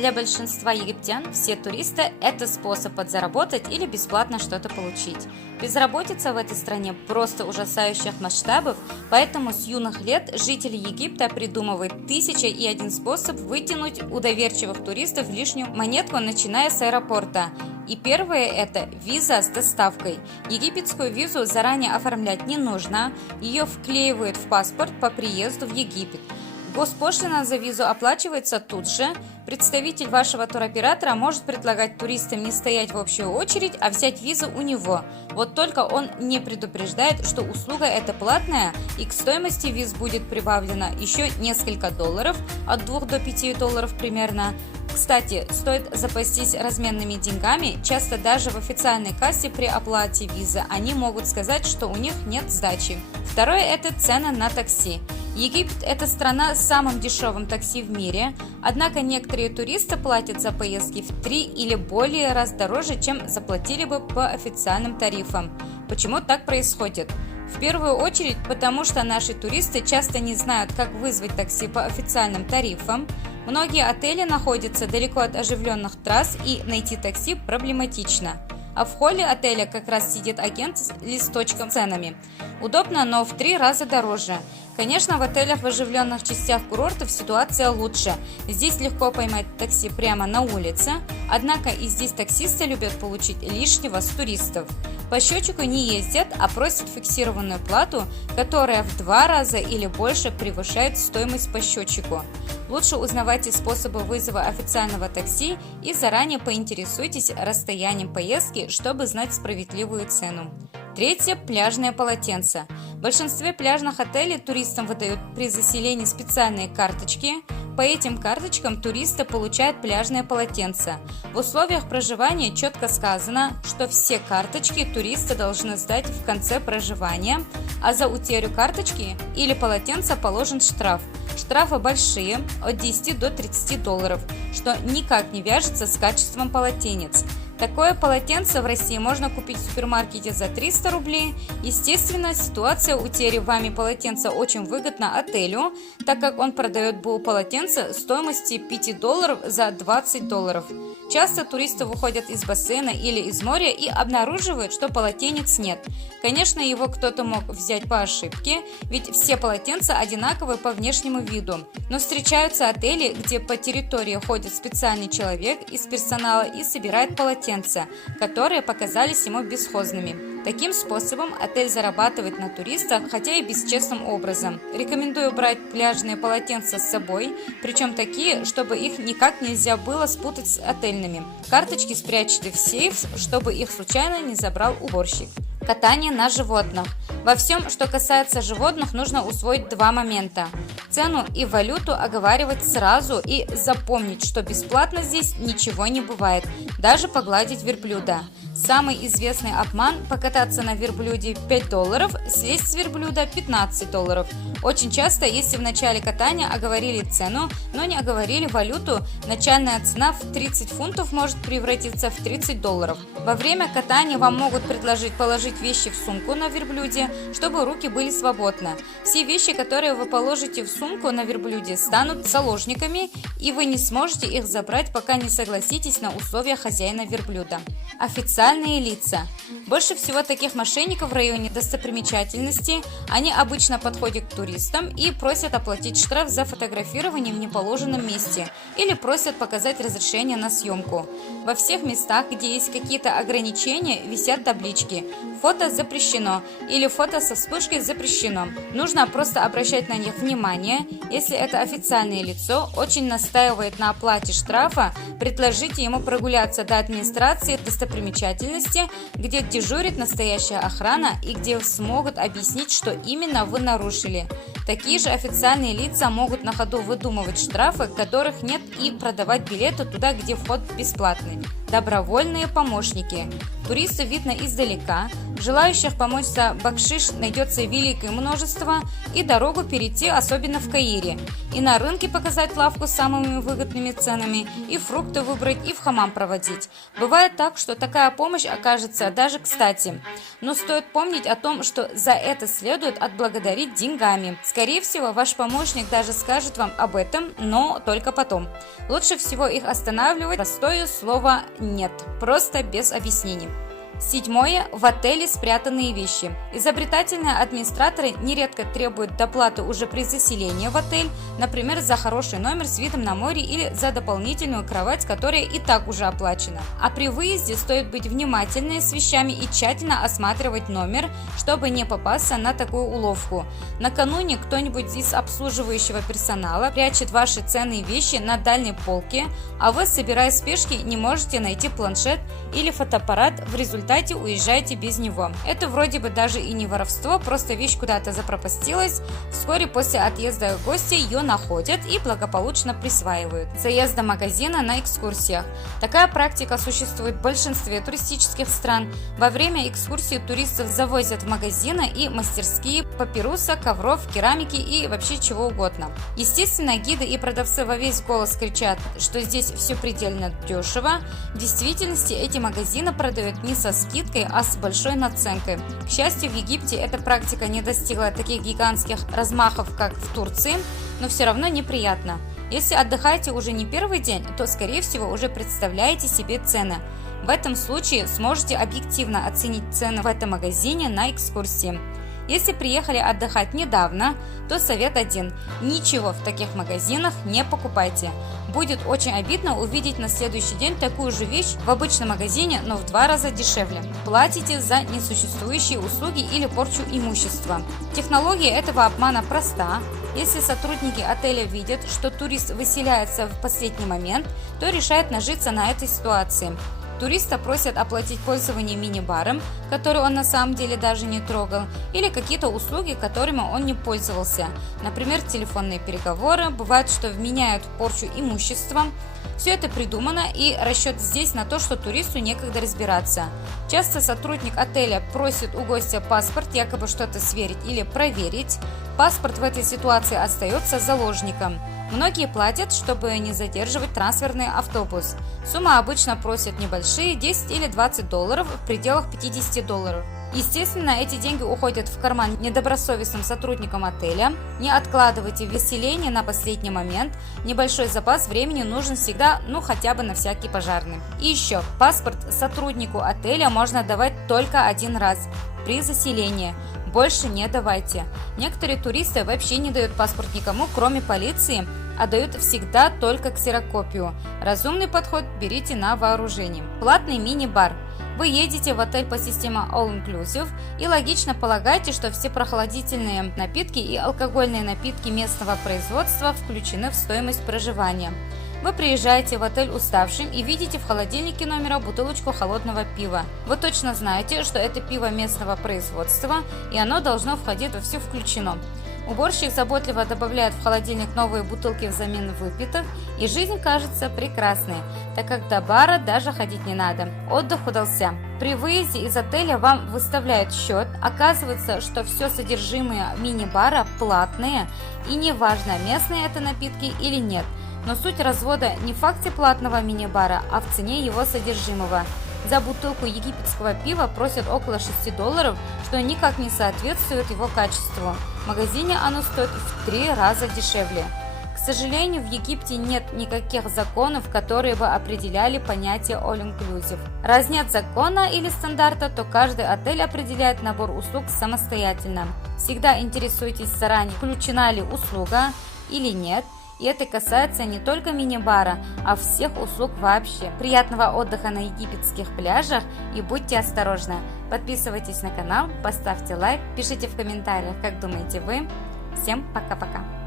Для большинства египтян все туристы – это способ подзаработать или бесплатно что-то получить. Безработица в этой стране просто ужасающих масштабов, поэтому с юных лет жители Египта придумывают 1001 способ вытянуть у доверчивых туристов лишнюю монетку, начиная с аэропорта. И первое – это виза с доставкой. Египетскую визу заранее оформлять не нужно, ее вклеивают в паспорт по приезду в Египет. Госпошлина за визу оплачивается тут же. Представитель вашего туроператора может предлагать туристам не стоять в общую очередь, а взять визу у него. Вот только он не предупреждает, что услуга эта платная, и к стоимости виз будет прибавлено еще несколько долларов, от 2 до 5 долларов примерно. Кстати, стоит запастись разменными деньгами, часто даже в официальной кассе при оплате визы они могут сказать, что у них нет сдачи. Второе – это цены на такси. Египет – это страна с самым дешевым такси в мире, однако некоторые туристы платят за поездки в 3 или более раз дороже, чем заплатили бы по официальным тарифам. Почему так происходит? В первую очередь, потому что наши туристы часто не знают, как вызвать такси по официальным тарифам. Многие отели находятся далеко от оживленных трасс, и найти такси проблематично. А в холле отеля как раз сидит агент с листочком с ценами. Удобно, но в 3 раза дороже. Конечно, в отелях в оживленных частях курортов ситуация лучше. Здесь легко поймать такси прямо на улице, однако и здесь таксисты любят получить лишнего с туристов. По счетчику не ездят, а просят фиксированную плату, которая в 2 раза или больше превышает стоимость по счетчику. Лучше узнавайте способы вызова официального такси и заранее поинтересуйтесь расстоянием поездки, чтобы знать справедливую цену. Третье – пляжные полотенца. В большинстве пляжных отелей туристам выдают при заселении специальные карточки. По этим карточкам туристы получают пляжные полотенца. В условиях проживания четко сказано, что все карточки туристы должны сдать в конце проживания, а за утерю карточки или полотенца положен штраф. Штрафы большие, от 10 до 30 долларов, что никак не вяжется с качеством полотенец. Такое полотенце в России можно купить в супермаркете за 300 рублей. Естественно, ситуация утери вами полотенца очень выгодна отелю, так как он продает полотенце стоимостью 5 долларов за 20 долларов. Часто туристы выходят из бассейна или из моря и обнаруживают, что полотенец нет. Конечно, его кто-то мог взять по ошибке, ведь все полотенца одинаковы по внешнему виду. Но встречаются отели, где по территории ходит специальный человек из персонала и собирает полотенца, которые показались ему бесхозными. Таким способом отель зарабатывает на туристах, хотя и бесчестным образом. Рекомендую брать пляжные полотенца с собой, причем такие, чтобы их никак нельзя было спутать с отельными. Карточки спрячьте в сейф, чтобы их случайно не забрал уборщик. Катание на животных. Во всем, что касается животных, нужно усвоить 2 момента. Цену и валюту оговаривать сразу и запомнить, что бесплатно здесь ничего не бывает, даже погладить верблюда. Самый известный обман – покататься на верблюде 5 долларов, слезть с верблюда 15 долларов. Очень часто, если в начале катания оговорили цену, но не оговорили валюту, начальная цена в 30 фунтов может превратиться в 30 долларов. Во время катания вам могут предложить положить вещи в сумку на верблюде, чтобы руки были свободны. Все вещи, которые вы положите в сумку на верблюде, станут заложниками, и вы не сможете их забрать, пока не согласитесь на условия хозяина верблюда. Официальные лица. Больше всего таких мошенников в районе достопримечательностей. Они обычно подходят к туристам и просят оплатить штраф за фотографирование в неположенном месте или просят показать разрешение на съемку. Во всех местах, где есть какие-то ограничения, висят таблички «Фото запрещено» или «Фото со вспышкой запрещено». Нужно просто обращать на них внимание. Если это официальное лицо очень настаивает на оплате штрафа, предложите ему прогуляться до администрации достопримечательности, где дежурит настоящая охрана и где смогут объяснить, что именно вы нарушили. Такие же официальные лица могут на ходу выдумывать штрафы, которых нет, и продавать билеты туда, где вход бесплатный. Добровольные помощники. Туристу видно издалека. Желающих помочь за бакшиш найдется великое множество, и дорогу перейти, особенно в Каире. И на рынке показать лавку с самыми выгодными ценами, и фрукты выбрать, и в хамам проводить. Бывает так, что такая помощь окажется даже кстати. Но стоит помнить о том, что за это следует отблагодарить деньгами. Скорее всего, ваш помощник даже скажет вам об этом, но только потом. Лучше всего их останавливать простое слово «нет», просто без объяснений. Седьмое. В отеле спрятанные вещи. Изобретательные администраторы нередко требуют доплаты уже при заселении в отель, например, за хороший номер с видом на море или за дополнительную кровать, которая и так уже оплачена. А при выезде стоит быть внимательны с вещами и тщательно осматривать номер, чтобы не попасться на такую уловку. Накануне кто-нибудь из обслуживающего персонала прячет ваши ценные вещи на дальней полке, а вы, собирая спешки, не можете найти планшет или фотоаппарат, в результате уезжаете без него. Это вроде бы даже и не воровство, просто вещь куда-то запропастилась. Вскоре после отъезда гостя ее находят и благополучно присваивают. Заезд до магазина на экскурсиях. Такая практика существует в большинстве туристических стран. Во время экскурсии туристов завозят в магазины и мастерские папируса, ковров, керамики и вообще чего угодно. Естественно, гиды и продавцы во весь голос кричат, что здесь все предельно дешево. В действительности эти магазины продают не со скидкой, а с большой наценкой. К счастью, в Египте эта практика не достигла таких гигантских размахов, как в Турции, но все равно неприятно. Если отдыхаете уже не первый день, то, скорее всего, уже представляете себе цены. В этом случае сможете объективно оценить цены в этом магазине на экскурсии. Если приехали отдыхать недавно, то совет один – ничего в таких магазинах не покупайте. Будет очень обидно увидеть на следующий день такую же вещь в обычном магазине, но в 2 раза дешевле. Платите за несуществующие услуги или порчу имущества. Технология этого обмана проста. Если сотрудники отеля видят, что турист выселяется в последний момент, то решают нажиться на этой ситуации. Туриста просят оплатить пользование мини-баром, который он на самом деле даже не трогал, или какие-то услуги, которыми он не пользовался. Например, телефонные переговоры, бывает, что вменяют в порчу имущества. Все это придумано, и расчет здесь на то, что туристу некогда разбираться. Часто сотрудник отеля просит у гостя паспорт, якобы что-то сверить или проверить. Паспорт в этой ситуации остается заложником. Многие платят, чтобы не задерживать трансферный автобус. Суммы обычно просят небольшие, 10 или 20 долларов в пределах 50 долларов. Естественно, эти деньги уходят в карман недобросовестным сотрудникам отеля. Не откладывайте выселение на последний момент. Небольшой запас времени нужен всегда, хотя бы на всякий пожарный. И еще, паспорт сотруднику отеля можно давать только один раз при заселении. Больше не давайте. Некоторые туристы вообще не дают паспорт никому, кроме полиции, а дают всегда только ксерокопию. Разумный подход берите на вооружение. Платный мини-бар. Вы едете в отель по системе All Inclusive и логично полагаете, что все прохладительные напитки и алкогольные напитки местного производства включены в стоимость проживания. Вы приезжаете в отель уставшим и видите в холодильнике номера бутылочку холодного пива. Вы точно знаете, что это пиво местного производства, и оно должно входить во все включено. Уборщик заботливо добавляет в холодильник новые бутылки взамен выпитых, и жизнь кажется прекрасной, так как до бара даже ходить не надо. Отдых удался. При выезде из отеля вам выставляют счет, оказывается, что все содержимое мини-бара платное, и неважно, местные это напитки или нет. Но суть развода не в факте платного мини-бара, а в цене его содержимого. За бутылку египетского пива просят около 6 долларов, что никак не соответствует его качеству. В магазине оно стоит в 3 раза дешевле. К сожалению, в Египте нет никаких законов, которые бы определяли понятие All Inclusive. Раз нет закона или стандарта, то каждый отель определяет набор услуг самостоятельно. Всегда интересуйтесь заранее, включена ли услуга или нет. И это касается не только мини-бара, а всех услуг вообще. Приятного отдыха на египетских пляжах и будьте осторожны. Подписывайтесь на канал, поставьте лайк, пишите в комментариях, как думаете вы. Всем пока-пока.